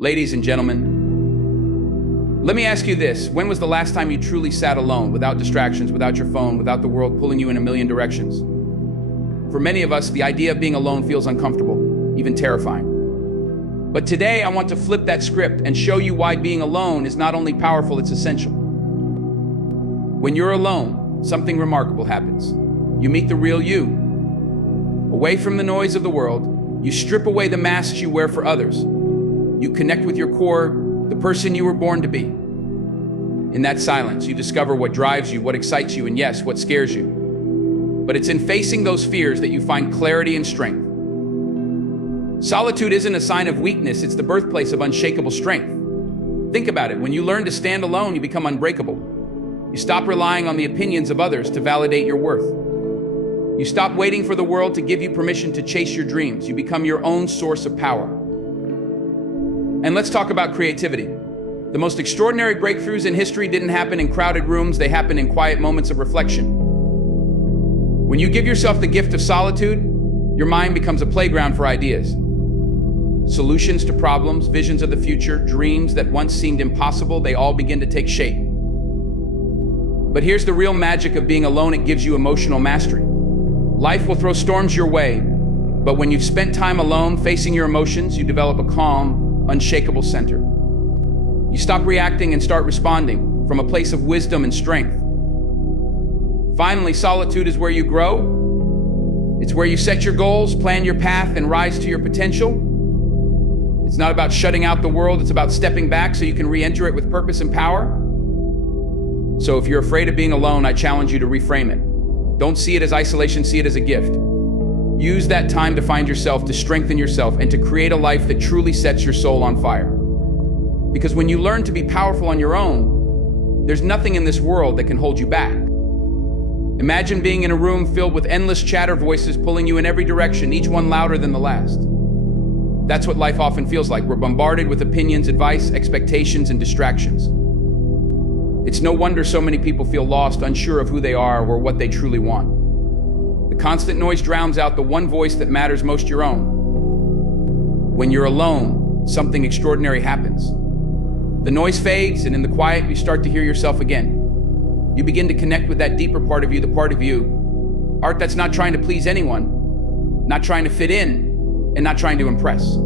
Ladies and gentlemen, let me ask you this. When was the last time you truly sat alone, without distractions, without your phone, without the world pulling you in a million directions? For many of us, the idea of being alone feels uncomfortable, even terrifying. But today, I want to flip that script and show you why being alone is not only powerful, it's essential. When you're alone, something remarkable happens. You meet the real you. Away from the noise of the world, you strip away the masks you wear for others. You connect with your core, the person you were born to be. In that silence, you discover what drives you, what excites you, and yes, what scares you. But it's in facing those fears that you find clarity and strength. Solitude isn't a sign of weakness, it's the birthplace of unshakable strength. Think about it, when you learn to stand alone, you become unbreakable. You stop relying on the opinions of others to validate your worth. You stop waiting for the world to give you permission to chase your dreams. You become your own source of power. And let's talk about creativity. The most extraordinary breakthroughs in history didn't happen in crowded rooms, they happen in quiet moments of reflection. When you give yourself the gift of solitude, your mind becomes a playground for ideas. Solutions to problems, visions of the future, dreams that once seemed impossible, they all begin to take shape. But here's the real magic of being alone, it gives you emotional mastery. Life will throw storms your way, but when you've spent time alone facing your emotions, you develop a calm, unshakable center. You stop reacting and start responding from a place of wisdom and strength. Finally, solitude is where you grow. It's where you set your goals, plan your path, and rise to your potential. It's not about shutting out the world, it's about stepping back so you can re-enter it with purpose and power. So if you're afraid of being alone, I challenge you to reframe it. Don't see it as isolation, see it as a gift. Use that time to find yourself, to strengthen yourself, and to create a life that truly sets your soul on fire. Because when you learn to be powerful on your own, there's nothing in this world that can hold you back. Imagine being in a room filled with endless chatter voices pulling you in every direction, each one louder than the last. That's what life often feels like. We're bombarded with opinions, advice, expectations, and distractions. It's no wonder so many people feel lost, unsure of who they are or what they truly want. The constant noise drowns out the one voice that matters most, your own. When you're alone, something extraordinary happens. The noise fades, and in the quiet, you start to hear yourself again. You begin to connect with that deeper part of you, the part of you, Art that's not trying to please anyone, not trying to fit in, and not trying to impress.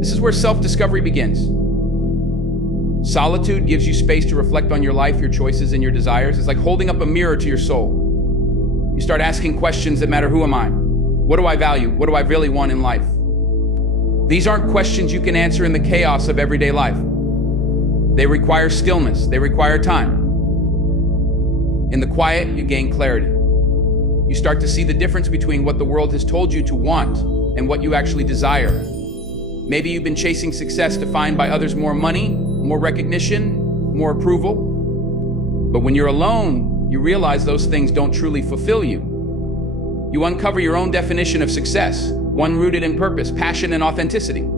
This is where self-discovery begins. Solitude gives you space to reflect on your life, your choices, and your desires. It's like holding up a mirror to your soul. You start asking questions that matter. Who am I? What do I value? What do I really want in life? These aren't questions you can answer in the chaos of everyday life. They require stillness. They require time. In the quiet, you gain clarity. You start to see the difference between what the world has told you to want and what you actually desire. Maybe you've been chasing success defined by others, more money, more recognition, more approval. But when you're alone, you realize those things don't truly fulfill you. You uncover your own definition of success, one rooted in purpose, passion, and authenticity.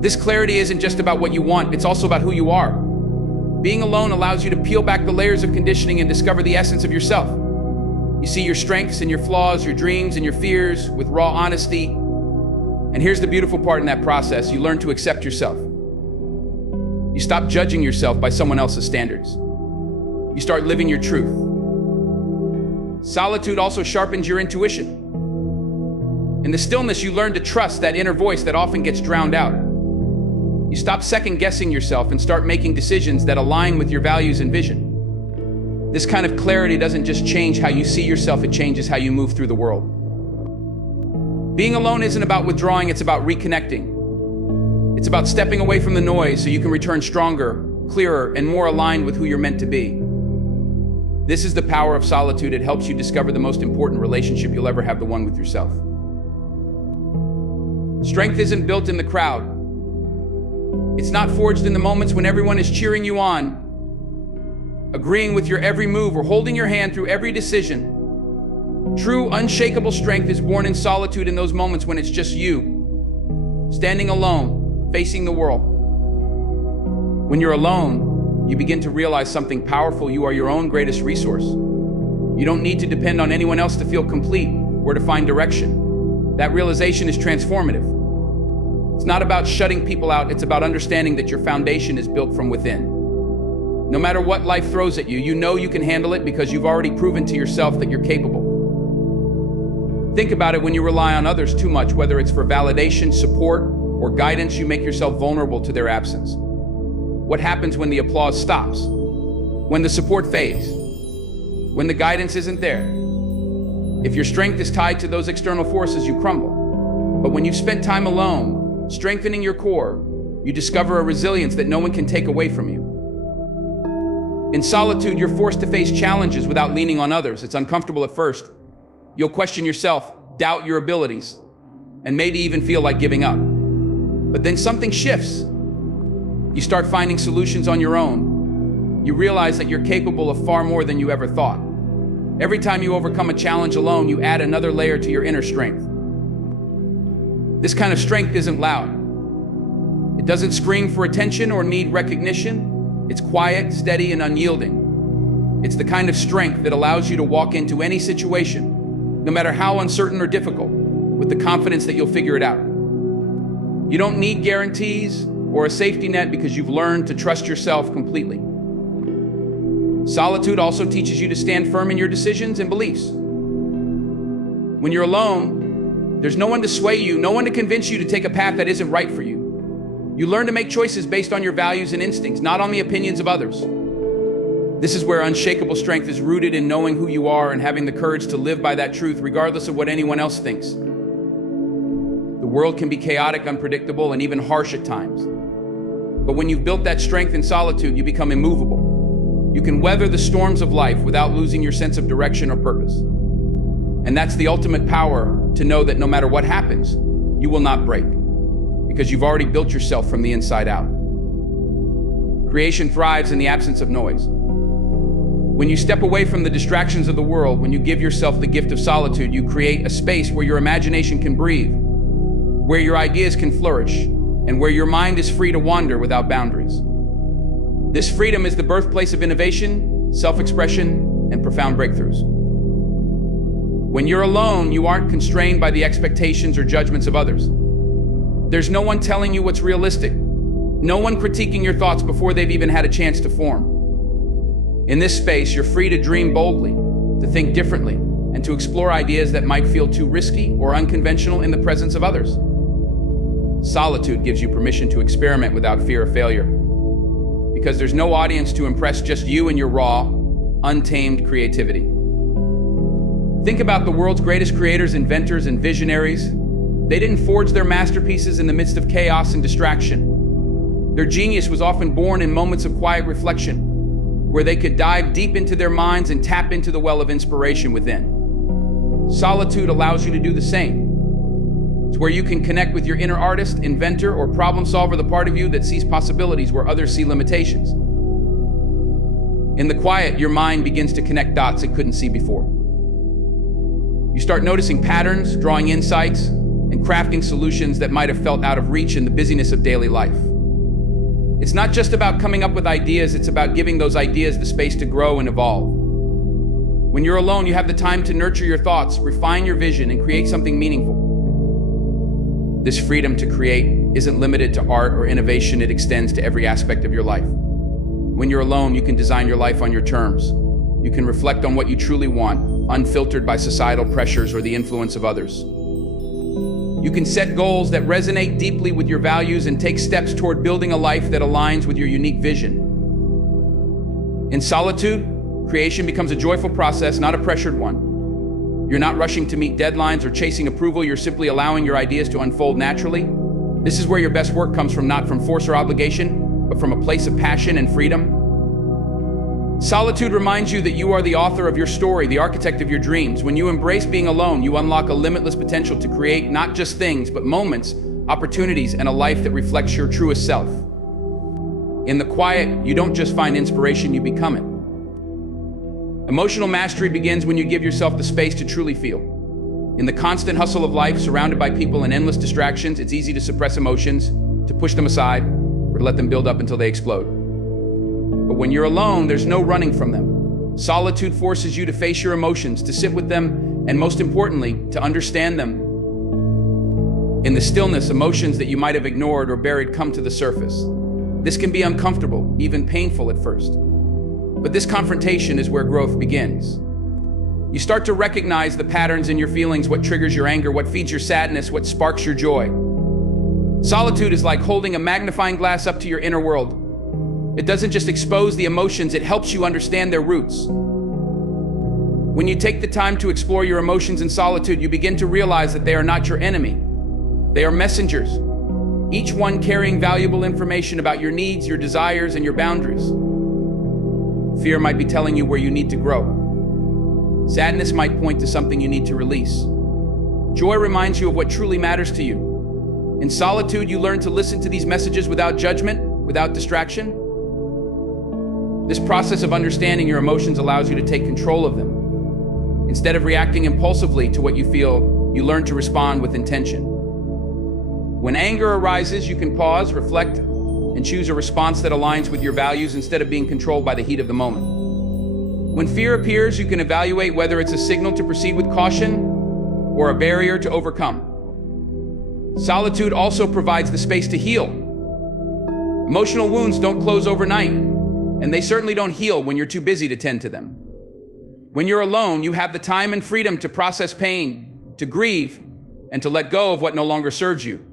This clarity isn't just about what you want, it's also about who you are. Being alone allows you to peel back the layers of conditioning and discover the essence of yourself. You see your strengths and your flaws, your dreams and your fears with raw honesty. And here's the beautiful part in that process, you learn to accept yourself. You stop judging yourself by someone else's standards. You start living your truth. Solitude also sharpens your intuition. In the stillness, you learn to trust that inner voice that often gets drowned out. You stop second-guessing yourself and start making decisions that align with your values and vision. This kind of clarity doesn't just change how you see yourself, it changes how you move through the world. Being alone isn't about withdrawing, it's about reconnecting. It's about stepping away from the noise so you can return stronger, clearer, and more aligned with who you're meant to be. This is the power of solitude. It helps you discover the most important relationship you'll ever have, the one with yourself. Strength isn't built in the crowd. It's not forged in the moments when everyone is cheering you on, agreeing with your every move, or holding your hand through every decision. True, unshakable strength is born in solitude, in those moments when it's just you, standing alone, facing the world. When you're alone, you begin to realize something powerful. You are your own greatest resource. You don't need to depend on anyone else to feel complete or to find direction. That realization is transformative. It's not about shutting people out, it's about understanding that your foundation is built from within. No matter what life throws at you, you know you can handle it because you've already proven to yourself that you're capable. Think about it: when you rely on others too much, whether it's for validation, support, or guidance, you make yourself vulnerable to their absence. What happens when the applause stops? When the support fades? When the guidance isn't there? If your strength is tied to those external forces, you crumble. But when you've spent time alone, strengthening your core, you discover a resilience that no one can take away from you. In solitude, you're forced to face challenges without leaning on others. It's uncomfortable at first. You'll question yourself, doubt your abilities, and maybe even feel like giving up. But then something shifts. You start finding solutions on your own. You realize that you're capable of far more than you ever thought. Every time you overcome a challenge alone, you add another layer to your inner strength. This kind of strength isn't loud. It doesn't scream for attention or need recognition. It's quiet, steady, and unyielding. It's the kind of strength that allows you to walk into any situation, no matter how uncertain or difficult, with the confidence that you'll figure it out. You don't need guarantees or a safety net because you've learned to trust yourself completely. Solitude also teaches you to stand firm in your decisions and beliefs. When you're alone, there's no one to sway you, no one to convince you to take a path that isn't right for you. You learn to make choices based on your values and instincts, not on the opinions of others. This is where unshakable strength is rooted in knowing who you are and having the courage to live by that truth regardless of what anyone else thinks. The world can be chaotic, unpredictable, and even harsh at times. But when you've built that strength in solitude, you become immovable. You can weather the storms of life without losing your sense of direction or purpose. And that's the ultimate power, to know that no matter what happens, you will not break, because you've already built yourself from the inside out. Creation thrives in the absence of noise. When you step away from the distractions of the world, when you give yourself the gift of solitude, you create a space where your imagination can breathe, where your ideas can flourish, and where your mind is free to wander without boundaries. This freedom is the birthplace of innovation, self-expression, and profound breakthroughs. When you're alone, you aren't constrained by the expectations or judgments of others. There's no one telling you what's realistic, no one critiquing your thoughts before they've even had a chance to form. In this space, you're free to dream boldly, to think differently, and to explore ideas that might feel too risky or unconventional in the presence of others. Solitude gives you permission to experiment without fear of failure, because there's no audience to impress, just you and your raw, untamed creativity. Think about the world's greatest creators, inventors, and visionaries. They didn't forge their masterpieces in the midst of chaos and distraction. Their genius was often born in moments of quiet reflection, where they could dive deep into their minds and tap into the well of inspiration within. Solitude allows you to do the same. It's where you can connect with your inner artist, inventor, or problem solver, the part of you that sees possibilities where others see limitations. In the quiet, your mind begins to connect dots it couldn't see before. You start noticing patterns, drawing insights, and crafting solutions that might have felt out of reach in the busyness of daily life. It's not just about coming up with ideas, it's about giving those ideas the space to grow and evolve. When you're alone, you have the time to nurture your thoughts, refine your vision, and create something meaningful. This freedom to create isn't limited to art or innovation, it extends to every aspect of your life. When you're alone, you can design your life on your terms. You can reflect on what you truly want, unfiltered by societal pressures or the influence of others. You can set goals that resonate deeply with your values and take steps toward building a life that aligns with your unique vision. In solitude, creation becomes a joyful process, not a pressured one. You're not rushing to meet deadlines or chasing approval, you're simply allowing your ideas to unfold naturally. This is where your best work comes from, not from force or obligation, but from a place of passion and freedom. Solitude reminds you that you are the author of your story, the architect of your dreams. When you embrace being alone, you unlock a limitless potential to create not just things, but moments, opportunities, and a life that reflects your truest self. In the quiet, you don't just find inspiration, you become it. Emotional mastery begins when you give yourself the space to truly feel. In the constant hustle of life, surrounded by people and endless distractions, it's easy to suppress emotions, to push them aside, or to let them build up until they explode. But when you're alone, there's no running from them. Solitude forces you to face your emotions, to sit with them, and most importantly, to understand them. In the stillness, emotions that you might have ignored or buried come to the surface. This can be uncomfortable, even painful at first. But this confrontation is where growth begins. You start to recognize the patterns in your feelings, what triggers your anger, what feeds your sadness, what sparks your joy. Solitude is like holding a magnifying glass up to your inner world. It doesn't just expose the emotions, it helps you understand their roots. When you take the time to explore your emotions in solitude, you begin to realize that they are not your enemy. They are messengers, each one carrying valuable information about your needs, your desires, and your boundaries. Fear might be telling you where you need to grow. Sadness might point to something you need to release. Joy reminds you of what truly matters to you. In solitude, you learn to listen to these messages without judgment, without distraction. This process of understanding your emotions allows you to take control of them. Instead of reacting impulsively to what you feel, you learn to respond with intention. When anger arises, you can pause, reflect, and choose a response that aligns with your values instead of being controlled by the heat of the moment. When fear appears, you can evaluate whether it's a signal to proceed with caution or a barrier to overcome. Solitude also provides the space to heal. Emotional wounds don't close overnight, and they certainly don't heal when you're too busy to tend to them. When you're alone, you have the time and freedom to process pain, to grieve, and to let go of what no longer serves you.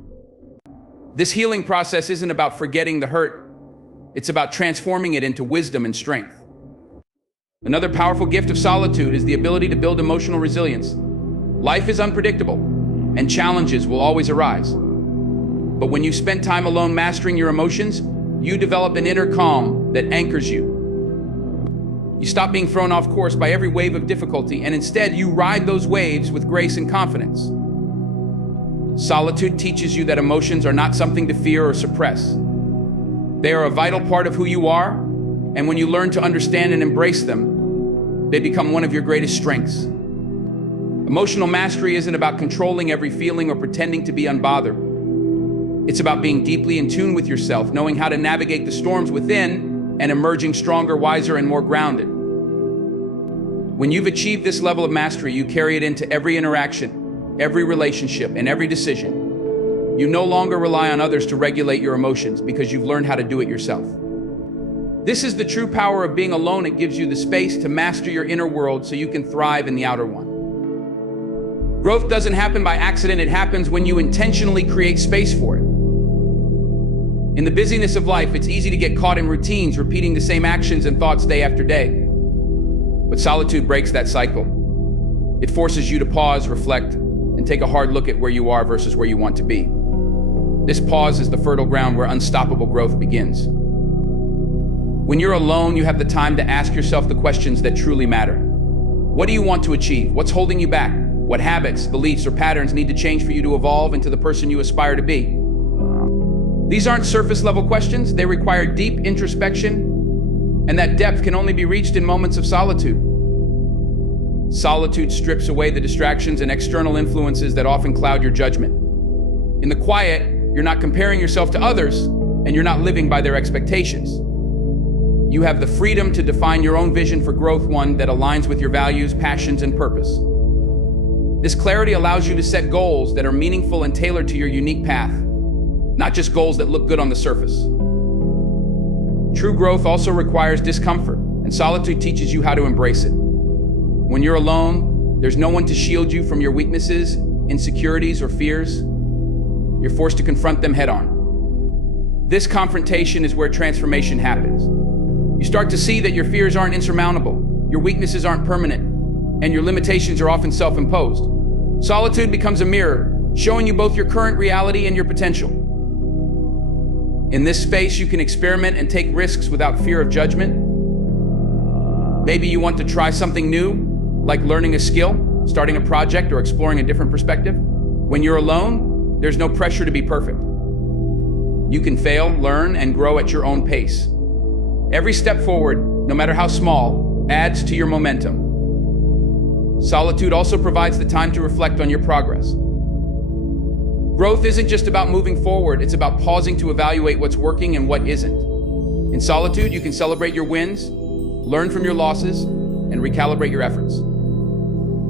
This healing process isn't about forgetting the hurt. It's about transforming it into wisdom and strength. Another powerful gift of solitude is the ability to build emotional resilience. Life is unpredictable, and challenges will always arise. But when you spend time alone mastering your emotions, you develop an inner calm that anchors you. You stop being thrown off course by every wave of difficulty, and instead you ride those waves with grace and confidence. Solitude teaches you that emotions are not something to fear or suppress. They are a vital part of who you are, and when you learn to understand and embrace them, they become one of your greatest strengths. Emotional mastery isn't about controlling every feeling or pretending to be unbothered. It's about being deeply in tune with yourself, knowing how to navigate the storms within, and emerging stronger, wiser, and more grounded. When you've achieved this level of mastery, you carry it into every interaction, every relationship, and every decision. You no longer rely on others to regulate your emotions because you've learned how to do it yourself. This is the true power of being alone. It gives you the space to master your inner world so you can thrive in the outer one. Growth doesn't happen by accident. It happens when you intentionally create space for it. In the busyness of life, it's easy to get caught in routines, repeating the same actions and thoughts day after day. But solitude breaks that cycle. It forces you to pause, reflect, and take a hard look at where you are versus where you want to be. This pause is the fertile ground where unstoppable growth begins. When you're alone, you have the time to ask yourself the questions that truly matter. What do you want to achieve? What's holding you back? What habits, beliefs, or patterns need to change for you to evolve into the person you aspire to be? These aren't surface-level questions. They require deep introspection, and that depth can only be reached in moments of solitude. Solitude strips away the distractions and external influences that often cloud your judgment. In the quiet, you're not comparing yourself to others, and you're not living by their expectations. You have the freedom to define your own vision for growth, one that aligns with your values, passions, and purpose. This clarity allows you to set goals that are meaningful and tailored to your unique path, not just goals that look good on the surface. True growth also requires discomfort, and solitude teaches you how to embrace it. When you're alone, there's no one to shield you from your weaknesses, insecurities, or fears. You're forced to confront them head-on. This confrontation is where transformation happens. You start to see that your fears aren't insurmountable, your weaknesses aren't permanent, and your limitations are often self-imposed. Solitude becomes a mirror, showing you both your current reality and your potential. In this space, you can experiment and take risks without fear of judgment. Maybe you want to try something new, like learning a skill, starting a project, or exploring a different perspective. When you're alone, there's no pressure to be perfect. You can fail, learn, and grow at your own pace. Every step forward, no matter how small, adds to your momentum. Solitude also provides the time to reflect on your progress. Growth isn't just about moving forward, it's about pausing to evaluate what's working and what isn't. In solitude, you can celebrate your wins, learn from your losses, and recalibrate your efforts.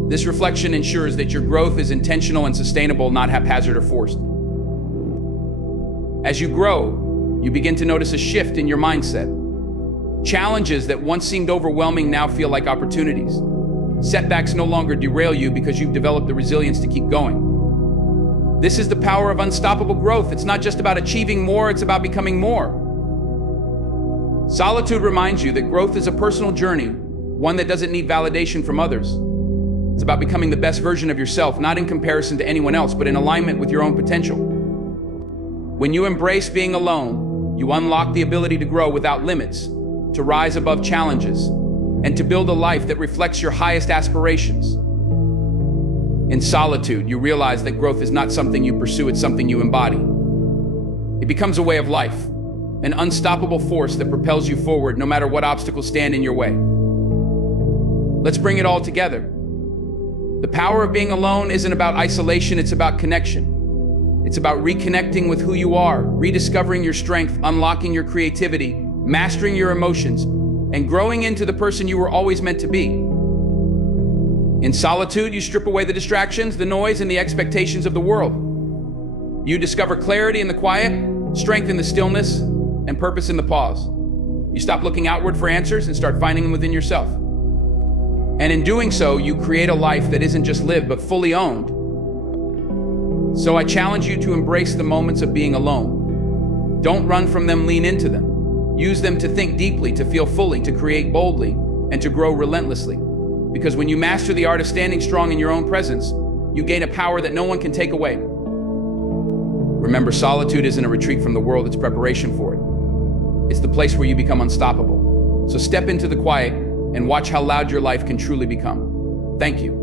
This reflection ensures that your growth is intentional and sustainable, not haphazard or forced. As you grow, you begin to notice a shift in your mindset. Challenges that once seemed overwhelming now feel like opportunities. Setbacks no longer derail you because you've developed the resilience to keep going. This is the power of unstoppable growth. It's not just about achieving more, it's about becoming more. Solitude reminds you that growth is a personal journey, one that doesn't need validation from others. It's about becoming the best version of yourself, not in comparison to anyone else, but in alignment with your own potential. When you embrace being alone, you unlock the ability to grow without limits, to rise above challenges, and to build a life that reflects your highest aspirations. In solitude, you realize that growth is not something you pursue, it's something you embody. It becomes a way of life, an unstoppable force that propels you forward no matter what obstacles stand in your way. Let's bring it all together. The power of being alone isn't about isolation, it's about connection. It's about reconnecting with who you are, rediscovering your strength, unlocking your creativity, mastering your emotions, and growing into the person you were always meant to be. In solitude, you strip away the distractions, the noise, and the expectations of the world. You discover clarity in the quiet, strength in the stillness, and purpose in the pause. You stop looking outward for answers and start finding them within yourself. And in doing so, you create a life that isn't just lived, but fully owned. So I challenge you to embrace the moments of being alone. Don't run from them, lean into them. Use them to think deeply, to feel fully, to create boldly, and to grow relentlessly. Because when you master the art of standing strong in your own presence, you gain a power that no one can take away. Remember, solitude isn't a retreat from the world, it's preparation for it. It's the place where you become unstoppable. So step into the quiet and watch how loud your life can truly become. Thank you.